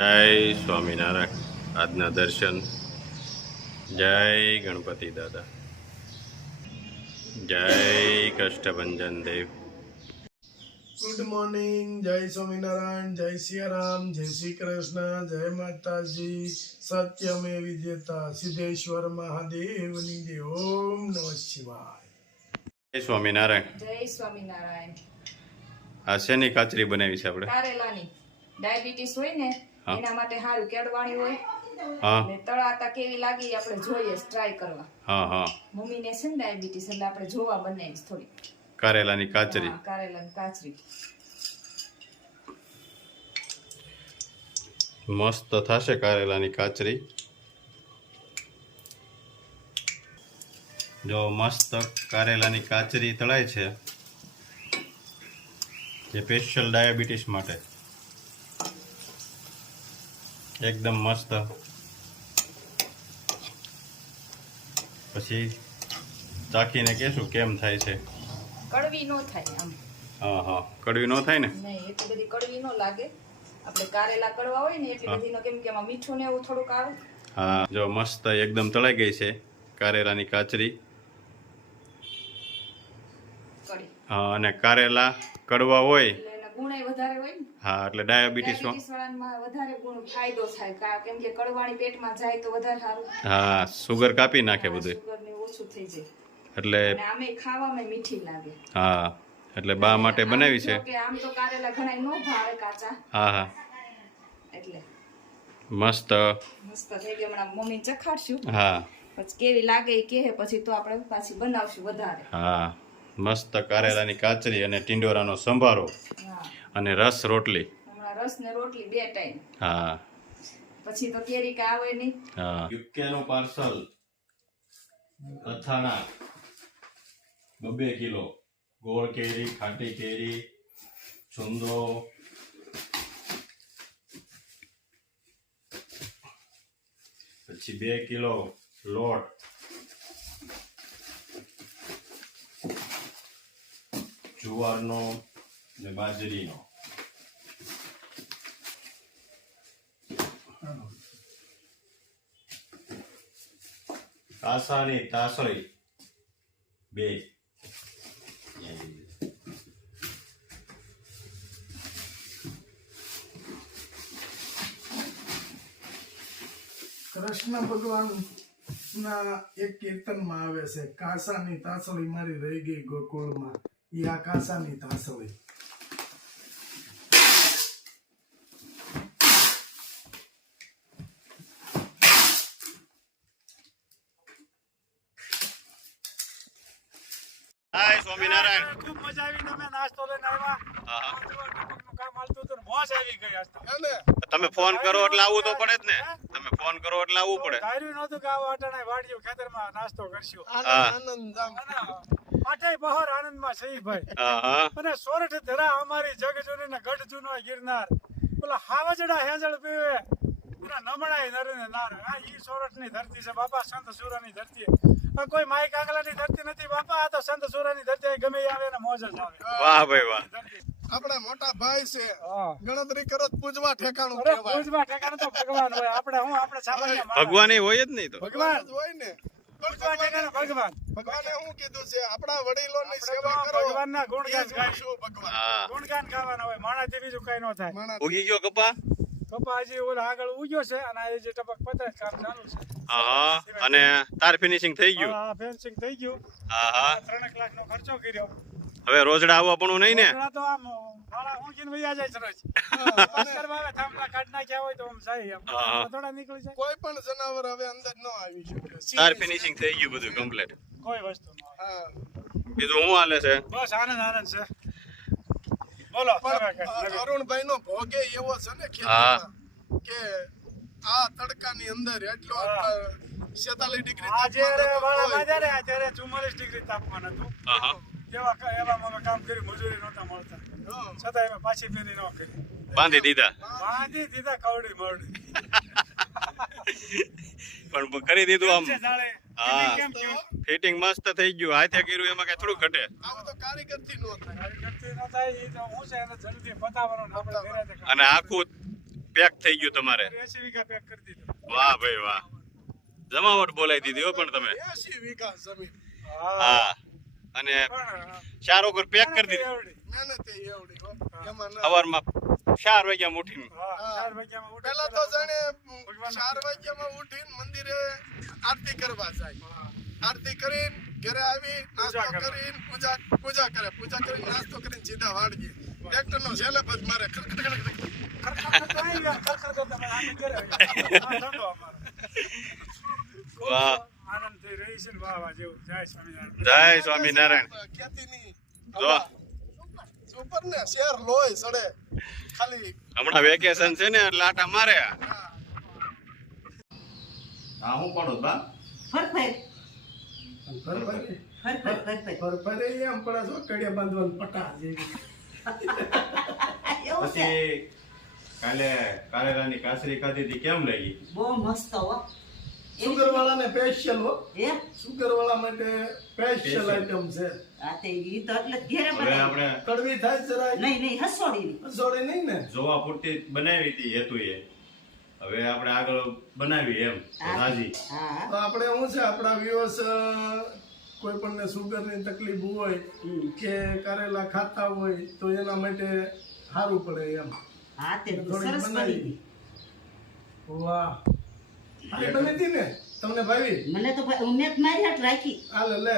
જય સ્વામિનારાયણ. આજના દર્શન. જય ગણપતિ દાદા. જય કષ્ટભંજન દેવ. Good morning. જય સ્વામિનારાયણ, જય સિયારામ, જય શ્રી કૃષ્ણ, જય માતાજી. સત્યમે વિજેતા સિદ્ધેશ્વર મહાદેવની જય. ઓમ નમઃ શિવાય. જય સ્વામિનારાયણ. જય સ્વામિનારાયણ. આ શેની કાચરી બનાવી છે આપણે? કારેલાની. ડાયાબિટીસ હોય ને હા. એના માટે સારું કેળવાણી હોય હા ને તળાતા કેવી લાગી આપણે જોઈએ ટ્રાય કરવા. હા હા. મમ્મીને છે ને ડાયાબિટીસ એટલે આપણે જોવા બનાવીશ થોડી. કારેલાની કાચરી. હા, કારેલાની કાચરી. મસ્ત થશે કારેલાની કાચરી. જો મસ્ત કારેલાની કાચરી તળાય છે જે સ્પેશિયલ ડાયાબિટીસ માટે એકદમ મસ્ત. પછી ચાખીને કહેશું કેમ થાય છે. કડવી નો થાય આમ. હા હા, કડવી ન થાય ને? નહીં, એટલી બધી કડવી નો લાગે. આપણે કારેલા કડવા હોય ને એટલી બધી નો, કેમ કે એમાં મીઠું ને એવું થોડુંક આવે. હા, જો મસ્ત એકદમ તળાઈ ગઈ છે કારેલાની કાચરી. કડી હા, અને કારેલા કડવા હોય એટલે એના ગુણ વધારે હોય ને. હા, એટલે ડાયાબિટીસ ડાયાબિટીસ વાળામાં વધારે ગુણ ફાયદો થાય, કેમ કે કડવાણી પેટમાં જાય તો વધારે સારું. હા, સુગર કાપી નાખે બધું. સુગર ને ઓછું થઈ જાય એટલે અને આમે ખાવામાં મીઠી લાગે. હા, એટલે બા માટે બનાવી છે. જો કે આમ તો કારેલા ઘણાય નો ભાવે કાચા, હા હા, એટલે મસ્ત. મસ્ત થઈ ગયું. હમણાં મમ્મી ચખાડશું, હા પછી કેવી લાગે એ કહે, પછી તો આપણે પાછી બનાવશું વધારે. હા, મસ્ત કારેલાની કાચરી અને ટીંડોરાનો સંભારો હા, અને રસ રોટલી. હમણાં રસ ને રોટલી 2 ટાઈમ. હા પછી તો કેરી કે આવે નહીં. હા. યુકેનું પાર્સલ અથાણા 2 કિલો, ગોળ કેરી, ખાટી કેરી, છુંદો, પછી 2 કિલો લોટ, જુવારનો ને બાજરીનો, કાસાની તાસળી 2. કૃષ્ણ ભગવાન ના એક કીર્તનમાં આવે છે, કાસાની તાસળી મારી રહી ગઈ ગોકુળમાં. ઈ આ કાસાની તાસળી. હાય સ્વામિનારાયણ. ખૂબ મજા આવી. તમે નાસ્તો લઈને આવ્યા. હા હા. નું કામ હાલતું હતું ને મોજ આવી ગઈ આજ તો. તમે ફોન કરો એટલે આવવું તો પડે જ ને. તમે ફોન કરો એટલે આવવું પડે. ધાર્યું નહોતું કે આવો અટાણે વાડીઓ ખેતરમાં નાસ્તો કરશું. હા આનંદ આમ. અને આઠેય બહાર આનંદમાં છે ઈ ભાઈ. હા હા. અને સોરઠ ધરા અમારી જગજૂની ને ગઢ જૂનો ગિરનાર. પેલા હાવજડા હેંજળ પીવે એના નમણાય નર ને નાર. આ ઈ સોરઠની ધરતી છે બાપા, સંત સુરાની ધરતી. આ કોઈ માઈ કાંગલાની ધરતી નથી બાપા, આ તો સંત સુરાની ધરતી. ગમે ઈ આવે ને મોજ જ આવે. વાહ ભાઈ વાહ. ધરતી. આપણા મોટા ભાઈ છે, હા. ગણતરી કરો તો પૂજવા ઠેકાણું અરે કહેવાય. પૂજવા ઠેકાણું તો ભગવાન હોય. આપણે સામાન્ય માણસ. ભગવાન એ હોય જ નહીં તો. ભગવાન જ હોય ને. પૂજવા ઠેકાણું ભગવાન. ભગવાને શું કીધું છે? આપણા વડીલોની સેવા કરો. ભગવાનના ગુણગાન એ જ ગાય. શું ભગવાન? હા. ગુણગાન ગાવાના હોય. માણાથી બીજું કઈ ન થાય. માણસ ઉગી ગયો કપા. કપા હજી ઓલા આગળ ઉગ્યો છે અને આ જે ટપક પતરે કામ ચાલુ છે. હા. અને તાર ફિનિશિંગ થઈ ગયું. હા, ફેન્સિંગ થઈ ગયું. હા હા. 3 લાખનો ખર્ચો કર્યો. હવે રોજડા આવવા પણ નહીં ને. રોજડા તો આમ વાળા ઊંઘીને વયા જાય છે રોજ. કરવા આવે થાંભલા કાઢ નાખ્યા હોય તો આમ જાય એમ. હા. થોડા નીકળી જાય. કોઈ પણ જનાવર હવે અંદર ન આવી શકે. તાર ફિનિશિંગ થઈ ગયું બધું કમ્પ્લીટ. કોઈ વસ્તુ ન હોય. હા. બીજું શું હાલે છે? બસ આનંદ આનંદ છે. બોલો તમે પણ કઈ. અરુણભાઈ નો ભોગે એવો છે ને હા. ખેતીમાં કે આ તડકાની અંદર એટલો હા. 46 ડિગ્રી આજે તાપમાન વાળા હતું માજ્યા રે, ત્યારે 44 ડિગ્રી તાપમાન હતું. હા હા. એવામાં અમે કામ કર્યું, મજૂરી નહોતા મળતા. તોય. છતાં અમે પાછી ફેરી ન કરી. બાંધી દીધા. બાંધી દીધા કવડી મવડી. પણ કરી દીધું આમ. છે જાણે. હા. કેમ થયું? ફિટિંગ મસ્ત થઈ ગયું. હાથે કર્યું એમાં કઈ થોડું ઘટે. આવું તો કારીગરથી ન થાય. કારીગરથી ન થાય, ઈ તો હું છે એને જલ્દી પતાવવાનું ને આપણે નિરાંતે કામ અને આખું પેક થઈ ગયું તમારે 80 વીઘા પેક કરી દીધું. વાહ ભાઈ વાહ, જમાવટ બોલાવી દીધી હો પણ તમે. 80 વીઘા જમીન. હા, અને પણ 4 વગર પેક કરી દીધી. એવડી. મહેનત એ એવડી હો. એમાં ના. સવારમાં 4 વાગ્યા ઉઠીને. હા, 4 વાગ્યામાં ઉઠી પહેલા તો જાણે 4 વાગ્યામાં ઉઠીને મંદિરે આરતી કરવા જાય. આરતી કરીને ઘરે આવી નાસ્તો કરીને પૂજા કરે. પૂજા કરીને નાસ્તો કરીને સીધા વાડીએ. ટ્રેક્ટરનો સેલેપ જ મારે ખડખડ ખડખડ. ખરખર તો આવી ગયા, ખરખર કરતા પણ આને ઘરે આવી ગયા. આ ધંધો અમારો. ખૂબ વાહ. આનંદથી રહી છે ને વાહ વાહ જેવું. જય સ્વામિનારાયણ. જય સ્વામિનારાયણ. ખેતીની જો ઉપર ને શેર લોહી સડે ખાલી. હમણાં વેકેશન છે ને એટલે આટા મારે. હા, હું પડું બા. ફરફરે એમ પડે છો કડિયા બાંધવાનું પટા જેવી. પછી કાલે કારેલાની કાસરી ખાધી હતી, કેમ લાગી? બહુ મસ્ત હો. સુગર વાળાને સ્પેશિયલ હો. હે? સુગર વાળા માટે સ્પેશિયલ આઈટમ છે. આ તે ઈ તો એટલે જ ઘેરે હવે બનાવી. આપણે કડવી થાય જરાય. નહીં હસોડી. સોડે નહીં ને. જોવા પૂરતી બનાવી હતી હેતુએ. હવે આપણે આગળ બનાવી એમ રાજી. હા તો આપણે શું છે આપણા વ્યુઅર્સ કોઈ પણ ને સુગરની તકલીફ હોય કે કારેલા ખાતા હોય તો એના માટે સારું પડે એમ. હા તે થોડીક સરસ બનાવી. બની. વાહ આ બની હતી ને તમને ભાવી. મને તો મેં જ મારી હાથ રાખી. હાલે લે.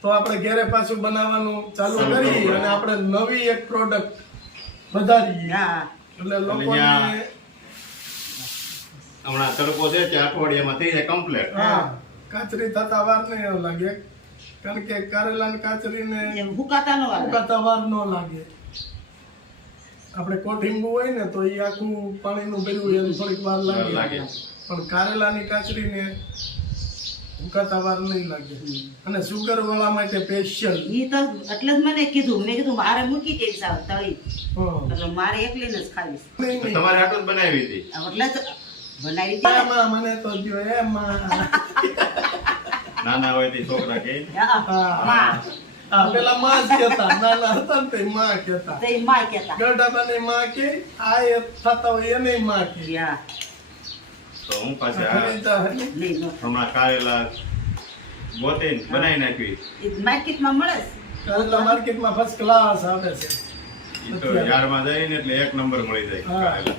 તો આપણે ઘરે પાછું બનાવવાનું ચાલુ કરી અને આપણે નવી એક પ્રોડક્ટ વધારીએ હા એટલે લોકોને હમણાં તડકો છે કે અઠવાડિયામાં થઈ જાય કમ્પ્લીટ. હા કાચરી થતા વાર નહીં એવું લાગે કારણ કે કારેલા ને કાચરીને એમ હુકાતા નો આવે. ઉકાતા વાર ન લાગે. આપણે કોઠીંબુ હોય ને તો એ આખું પાણીનું ભર્યું એને થોડીક વાર લાગે. લાગે પણ કારેલાની કાચરીને ઉકાતા વાર નહીં લાગે. અને સુગર વાળા માટે સ્પેશિયલ. ઈ તો એટલે જ મને કીધું. મેં કીધું મારે મૂકી દઈશ આ તળી. એટલે મારે એકલીને જ ખાવીશ. તમારે આટલું જ બનાવી હતી. એટલે જ બનાવી દે. એમાં મને તો જો એમાં નાના હોય તે છોકરા કે માં આ પેલા માં જ કહેતા નાના હતા ને તે માં કહેતા. તે માં કહેતા. ગરડાબાને માં કે આ એ થતા હોય એને માં કે. યા તો હું પાછા ખરીદતા હતી. નહીં નો. હમણાં કારેલા ગોતીને બનાવી નાખી. ઈ માર્કેટમાં મળે છે. કારેલા માર્કેટમાં ફર્સ્ટ ક્લાસ આવે છે. ઈ તો યારમાં જઈને એટલે 1 નંબર મળી જાય હા. કારેલા.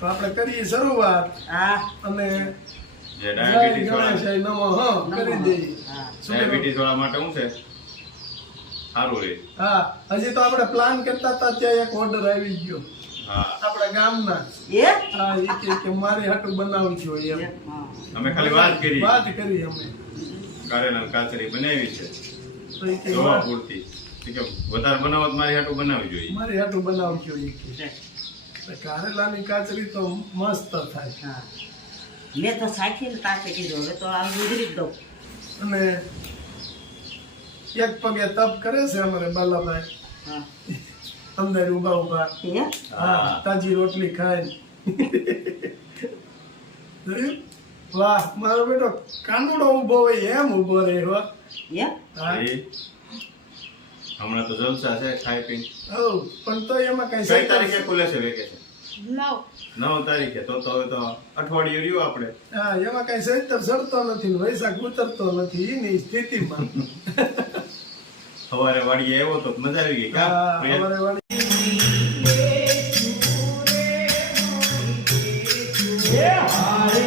તો આપણે કરીએ શરૂઆત હા અને જે જય ડાયાબિટીસ ગણેશ વાળા નમો હા કરી દઈએ. હા ડાયાબિટીસ વાળા માટે શું છે સારું રહે. હા હજી તો આપણે પ્લાન કરતા હતા ત્યાં એક ઓર્ડર આવી ગયો હા, આપણા ગામના. એ હા એ કે મારી હાટું બનાવજો એમ હા અમે ખાલી વાત કરી વાત કરી અમે કારેલા ની કાચરી બનાવી છે તો એ કે જોવા પૂરતી. ઈ કે વધારે બનાવો તો મારી હાટું બનાવવી જોઈએ. મારી હાટું બનાવજો એ કે. છે. તો કારેલાની કાચરી તો મસ્ત થાય હા મેં તો સાચી તાકે કીધું હવે તો આ ગુજરી જ દઉં. અને એક પગે તપ કરે છે અમારે બાલાભાઈ હા અંદર ઉભા ઉભા. એ હા તાજી રોટલી ખાય જોયું? વાહ મારો બેટો કાનુડો ઉભો હોય એમ ઉભો રહે હો. એ હા એ હમણાં તો જલસા છે ખાઈ પીને. હઉ, પણ તો એમાં કઈ કઈ તારીખે ખુલે છે વેકેશન? 9 9 તારીખે. તો હવે તો અઠવાડિયું રહ્યું આપણે. હા એમાં કઈ સૈતર સડતો નથી ને વૈશાખ ઉતરતો નથી એની સ્થિતિમાં. સવારે વાડીએ આવ્યો તો મજા આવી ગઈ. હા કા અમારે વાળી હે હારે